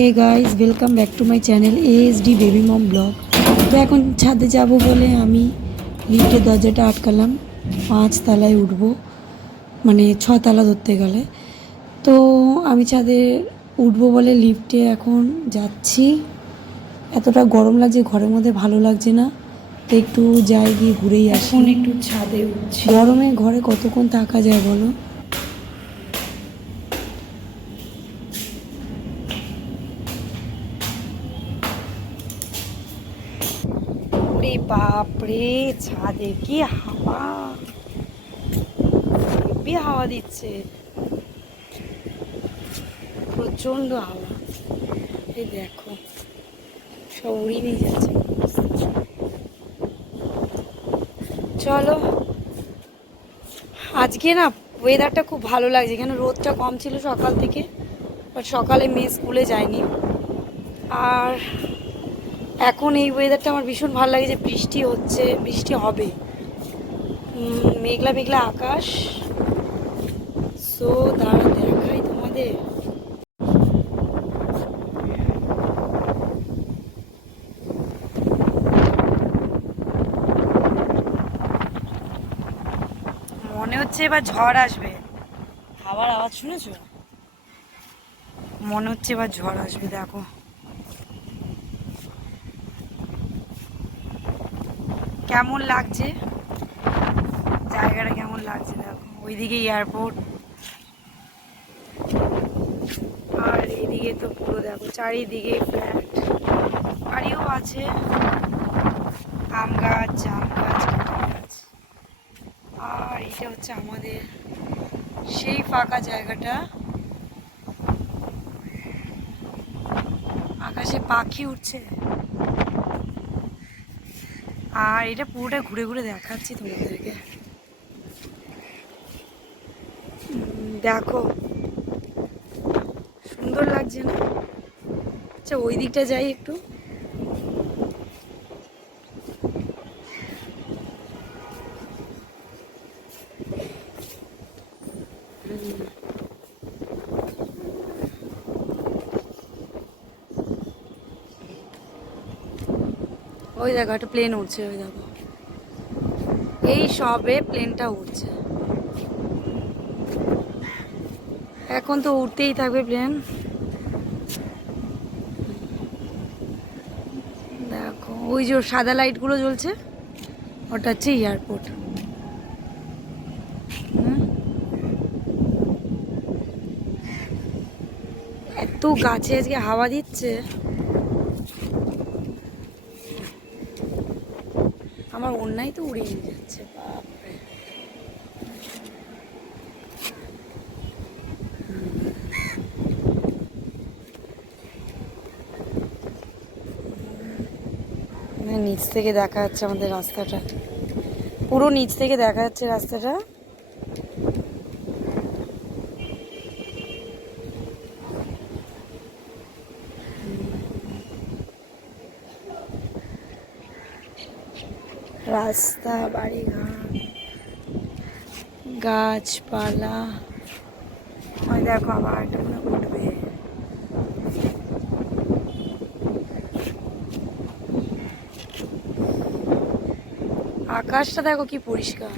Hey guys welcome back to my channel ASD baby mom vlog. তো এখন ছাদে যাব বলে আমি লিফটের দরজাটা আটকালাম। 5 তলায় উঠবো, মানে 6 তলা ধরতে গেলে। তো আমি ছাদে উঠবো বলে লিফটে এখন যাচ্ছি। এতটা গরম লাগছে, ঘরের মধ্যে ভালো লাগছে না, তো একটু যাই গিয়ে ঘুরেই আসি। একটু ছাদে উঠছি, গরমে ঘরে কতক্ষণ থাকা যায় বলো। ওরে বাপরে, ছাদে কি হাওয়া, হেব্বি হাওয়া দিচ্ছে, প্রচন্ড হাওয়া। এই দেখো সব উড়িয়ে নিয়ে যাচ্ছে। চলো, আজকে না ওয়েদারটা খুব ভালো লাগছে, এখানে রোদটা কম ছিল সকাল থেকে, বাট সকালে মেয়ে স্কুলে যায়নি। আর এখন এই ওয়েদারটা আমার ভীষণ ভালো লাগে, যে বৃষ্টি হচ্ছে, বৃষ্টি হবে, মেঘলা মেঘলা আকাশ। সো দাঁড়া দেখাই তোমাদের। মনে হচ্ছে এবার ঝড় আসবে, হাওয়ার আওয়াজ শুনেছো? মনে হচ্ছে এবার ঝড় আসবে। দেখো কেমন লাগছে জায়গাটা, কেমন লাগছে দেখো। ওইদিকে এয়ারপোর্ট, আর এইদিকে তো পুরো দেখো চারিদিকে ফ্ল্যাট, বাড়িও আছে, আম গাছ, জাম গাছ, কাঁঠাল গাছ। আর এটা হচ্ছে আমাদের সেই ফাঁকা জায়গাটা, আকাশে পাখি উঠছে। আর এটা পুরোটা ঘুরে ঘুরে দেখাচ্ছি তোমাদেরকে। দেখো সুন্দর লাগছে না? আচ্ছা ওই দিকটা যাই একটু। ওই দেখো একটা প্লেন উঠছে, ওই দেখো, এই সবে প্লেনটা উঠছে। এখন তো উঠতেই থাকবে প্লেন। দেখো ওই যে সাদা লাইটগুলো জ্বলছে, ওটা হচ্ছে এয়ারপোর্ট। এত গাছে আজকে হাওয়া দিচ্ছে, আমার অন্যায় তো উড়িয়ে নিয়ে যাচ্ছে, বাপরে। নিচ থেকে দেখা যাচ্ছে আমাদের রাস্তাটা, পুরো নিচ থেকে দেখা যাচ্ছে রাস্তাটা। রাস্তা, বাড়িঘর, গাছপালা। ওই দেখো আবার উঠবে। আকাশটা দেখো কি পরিষ্কার।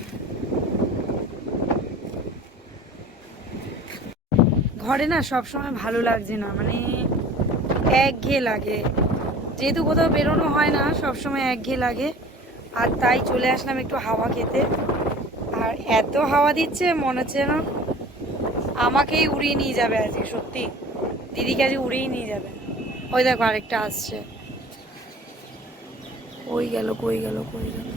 ঘরে না সব সময় ভালো লাগছে না, মানে একঘেয়ে লাগে, যেহেতু কোথাও বেরোনো হয় না, সব সময় একঘেয়ে লাগে। আর তাই চলে আসলাম একটু হাওয়া খেতে। আর এত হাওয়া দিচ্ছে, মনে হচ্ছে না আমাকেই উড়িয়ে নিয়ে যাবে আজকে, সত্যি দিদিকে আজকে উড়িয়ে নিয়ে যাবে। ওই দেখো আরেকটা আসছে, কই গেল কই গেল কই গেল,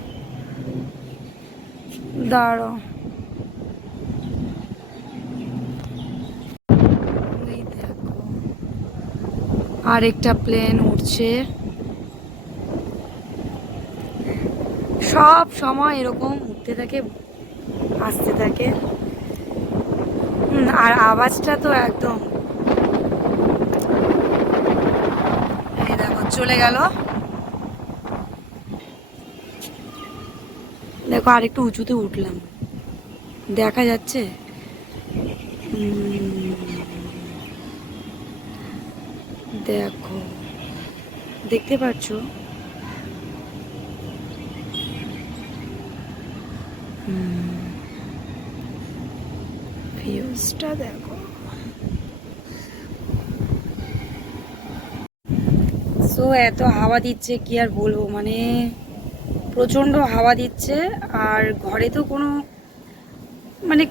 দাঁড়ো। ওই দেখো আরেকটা প্লেন উঠছে। সব সময় এরকম উঠতে থাকে, আসতে থাকে। আর আওয়াজটা তো একদম, এই দেখো চলে গেল। দেখো আরেকটু উঁচুতে উঠলাম, দেখা যাচ্ছে। দেখো, দেখতে পাচ্ছ? ভিউজটা দেখো। সো এত হাওয়া দিচ্ছে কি আর বলবো, মানে প্রচণ্ড হাওয়া দিচ্ছে। আর ঘরে তো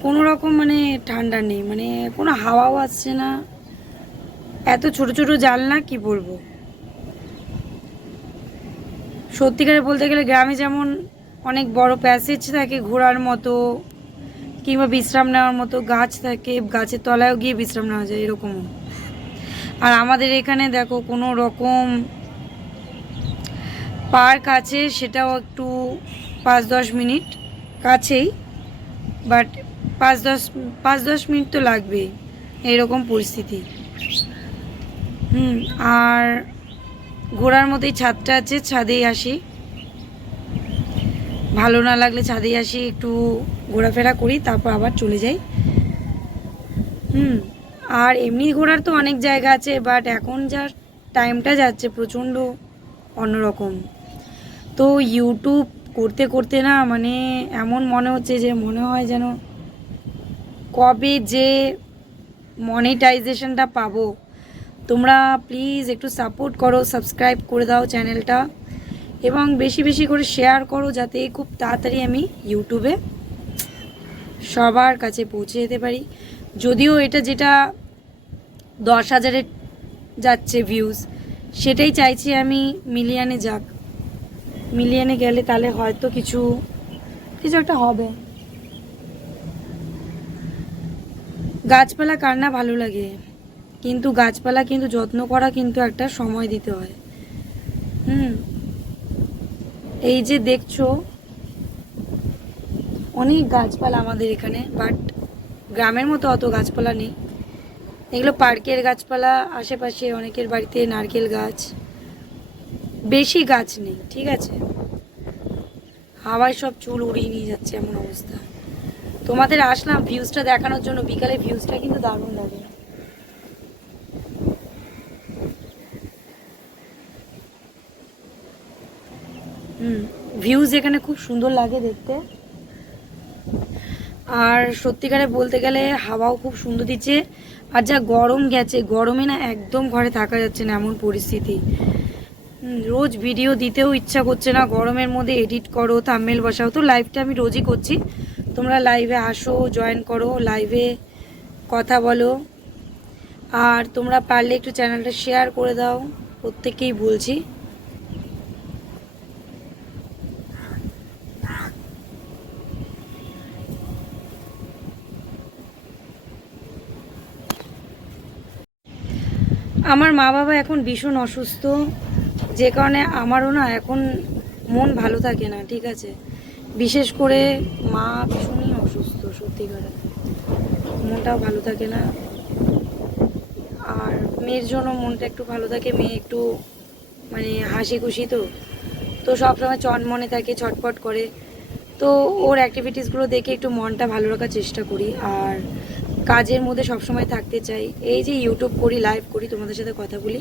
কোনো রকম ঠান্ডা নেই, কোনো হাওয়াও আসছে না। এত ছোট ছোট জানলা, কি বলবো। সত্যিকারে বলতে গেলে গ্রামে যেমন অনেক বড় প্যাসেজ থাকে ঘোরার মতো, কিংবা বিশ্রাম নেওয়ার মতো গাছ থাকে, গাছের তলায়ও গিয়ে বিশ্রাম নেওয়া যায় এরকমও। আর আমাদের এখানে দেখো কোনো রকম পার্ক আছে, সেটাও একটু 5-10 মিনিট কাছেই, বাট 5-10 মিনিট তো লাগবেই, এইরকম পরিস্থিতি। আর ঘোরার মতোই ছাদটা আছে, ছাদেই আসি। ভালো না লাগলে ছাদেই আসি, একটু ঘোরাফেরা করি, তারপর আবার চলে যাই। আর এমনি ঘোরার তো অনেক জায়গা আছে, বাট এখন যা টাইমটা যাচ্ছে প্রচণ্ড অন্যরকম। তো ইউটিউব করতে করতে না এমন মনে হচ্ছে যে মনে হয় যেন কবে যে মনিটাইজেশনটা পাবো। তোমরা প্লিজ একটু সাপোর্ট করো, সাবস্ক্রাইব করে দাও চ্যানেলটা, এবং বেশি বেশি করে শেয়ার করো, যাতে খুব তাড়াতাড়ি আমি ইউটিউবে সবার কাছে পৌঁছে যেতে পারি। যদিও এটা যেটা 10,000-এ যাচ্ছে ভিউজ, সেটাই চাইছি আমি মিলিয়নে যাক। মিলিয়নে গেলে তাহলে হয়তো কিছু একটা হবে। গাছপালা কার না ভালো লাগে, কিন্তু গাছপালা কিন্তু যত্ন করা কিন্তু একটা সময় দিতে হয়। এই যে দেখছো অনেক গাছপালা আমাদের এখানে, বাট গ্রামের মতো অত গাছপালা নেই। এগুলো পার্কের গাছপালা, আশেপাশে অনেকের বাড়িতে নারকেল গাছ, বেশি গাছ নেই, ঠিক আছে। হাওয়ায় সব চুল উড়িয়ে নিয়ে যাচ্ছে, এমন অবস্থা। তোমাদের আসলাম ভিউজটা দেখানোর জন্য, বিকালে ভিউজটা কিন্তু দারুণ লাগে। ভিউজ এখানে খুব সুন্দর লাগে দেখতে। আর সত্যিকারে বলতে গেলে হাওয়াও খুব সুন্দর দিচ্ছে। আর যা গরম গেছে, গরমে না একদম ঘরে থাকা যাচ্ছে না, এমন পরিস্থিতি। রোজ ভিডিও দিতেও ইচ্ছা করছে না, গরমের মধ্যে এডিট করো, থাম্বনেল বসাও। তো লাইভটা আমি রোজই করছি, তোমরা লাইভে আসো, জয়েন করো, লাইভে কথা বলো। আর তোমরা পারলে একটু চ্যানেলটা শেয়ার করে দাও, প্রত্যেককেই বলছি। আমার মা বাবা এখন ভীষণ অসুস্থ, যে কারণে আমারও না এখন মন ভালো থাকে না, ঠিক আছে। বিশেষ করে মা ভীষণই অসুস্থ, সত্যিকারে মনটাও ভালো থাকে না। আর মেয়ের জন্য মনটা একটু ভালো থাকে, মেয়ে একটু হাসি খুশি, তো সবসময় চনমনে থাকে, ছটফট করে। তো ওর অ্যাক্টিভিটিসগুলো দেখে একটু মনটা ভালো রাখার চেষ্টা করি। আর কাজের মধ্যে সবসময় থাকতে চাই। এই যে ইউটিউব করি, লাইভ করি, তোমাদের সাথে কথা বলি,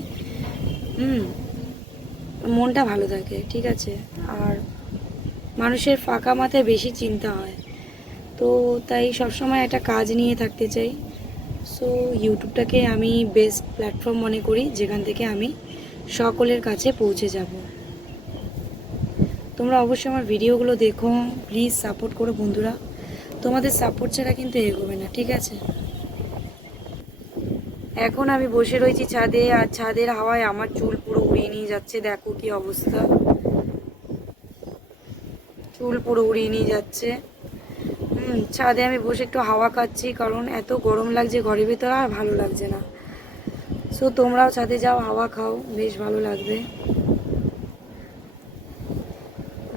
মনটা ভালো থাকে, ঠিক আছে। আর মানুষের ফাঁকা মাথায় বেশি চিন্তা হয়, তো তাই সবসময় একটা কাজ নিয়ে থাকতে চাই। সো ইউটিউবটাকে আমি বেস্ট প্ল্যাটফর্ম মনে করি, যেখান থেকে আমি সকলের কাছে পৌঁছে যাব। তোমরা অবশ্যই আমার ভিডিওগুলো দেখো, প্লিজ সাপোর্ট করো বন্ধুরা। তোমাদের সাপোর্ট ছাড়া কিন্তু এগোবে না, ঠিক আছে। এখন আমি বসে রয়েছি ছাদে, আর ছাদের হাওয়ায় আমার চুল পুরো উড়িয়ে নিয়ে যাচ্ছে। দেখো কি অবস্থা, চুল পুরো উড়িয়ে নিয়ে যাচ্ছে। ছাদে আমি বসে একটু হাওয়া খাচ্ছি, কারণ এত গরম লাগছে ঘরের ভিতরে, আর ভালো লাগছে না। সো তোমরাও ছাদে যাও, হাওয়া খাও, বেশ ভালো লাগবে।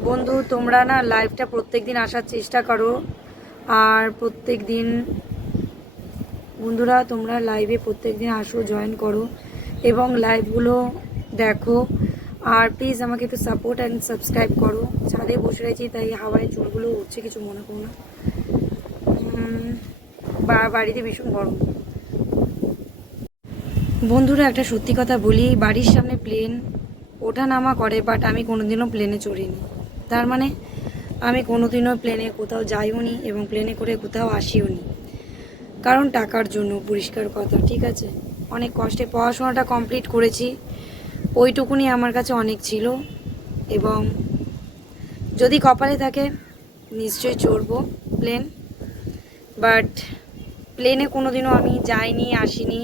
বন্ধু তোমরা না লাইভটা প্রত্যেক দিন আসার চেষ্টা করো, আর প্রত্যেক দিন বন্ধুরা তোমরা লাইভে প্রত্যেক দিন আসো, জয়েন করো, এবং লাইভগুলো দেখো। আর প্লিজ আমাকে একটু সাপোর্ট অ্যান্ড সাবস্ক্রাইব করো। ছাদে বসে রয়েছি, তাই হাওয়ায় চুলগুলো উঠছে, কিছু মনে করো না। বাড়িতে ভীষণ গরম। বন্ধুরা একটা সত্যি কথা বলি, বাড়ির সামনে প্লেন ওঠা নামা করে, বাট আমি কোনোদিনও প্লেনে চড়িনি। তার মানে আমি কোনোদিনও প্লেনে কোথাও যাইও নি এবং প্লেনে করে কোথাও আসিও নি, কারণ টাকার জন্য। পরিষ্কার কথা, ঠিক আছে। অনেক কষ্টে পড়াশোনাটা কমপ্লিট করেছি, ওইটুকুনি আমার কাছে অনেক ছিল। এবং যদি কপালে থাকে নিশ্চয়ই চড়বো প্লেন, বাট প্লেনে কোনোদিনও আমি যাইনি, আসিনি,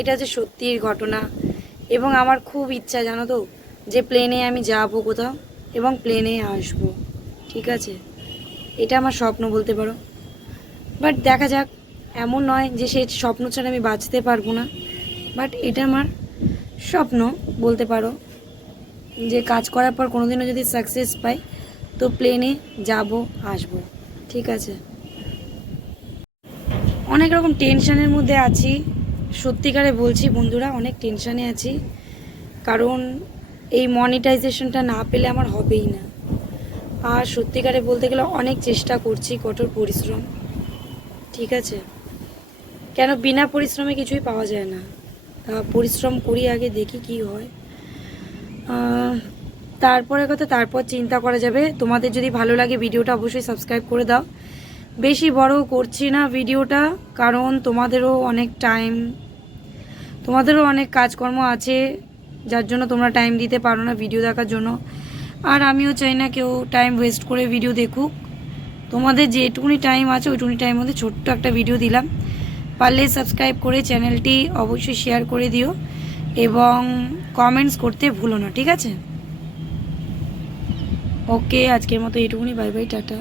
এটা যে সত্যির ঘটনা। এবং আমার খুব ইচ্ছা, জানো তো, যে প্লেনে আমি যাব কোথাও এবং প্লেনে আসব, ঠিক আছে। এটা আমার স্বপ্ন বলতে পারো। বাট দেখা যাক, এমন নয় যে সেই স্বপ্ন ছাড়া আমি বাঁচতে পারবো না, বাট এটা আমার স্বপ্ন বলতে পারো, যে কাজ করার পর কোনোদিনও যদি সাকসেস পাই তো প্লেনে যাব, আসব, ঠিক আছে। অনেক রকম টেনশানের মধ্যে আছি, সত্যিকারে বলছি বন্ধুরা, অনেক টেনশানে আছি। কারণ এই মনিটাইজেশনটা না পেলে আমার হবেই না। আর সত্যিকারে বলতে গেলে অনেক চেষ্টা করছি, কঠোর পরিশ্রম, ঠিক আছে। কেন বিনা পরিশ্রমে কিছুই পাওয়া যায় না, পরিশ্রম করি, আগে দেখি কি হয়। তারপরে কথা, তারপর চিন্তা করা যাবে। তোমাদের যদি ভালো লাগে ভিডিওটা অবশ্যই সাবস্ক্রাইব করে দাও। বেশি বড় করছি না ভিডিওটা, কারণ তোমাদেরও অনেক কাজকর্ম আছে, যার জন্য তোমরা টাইম দিতে পারো না ভিডিও দেখার জন্য। আর আমিও চাই না কেউ টাইম ওয়েস্ট করে ভিডিও দেখুক। তোমাদের যেটুকুনি টাইম আছে ওইটুকুনি টাইমের মধ্যে ছোট্ট একটা ভিডিও দিলাম। পারলে সাবস্ক্রাইব করে চ্যানেলটি অবশ্যই শেয়ার করে দিও এবং কমেন্টস করতে ভুলো না, ঠিক আছে। ওকে, আজকের মতো এইটুকুনি, বাই বাই, টাটা।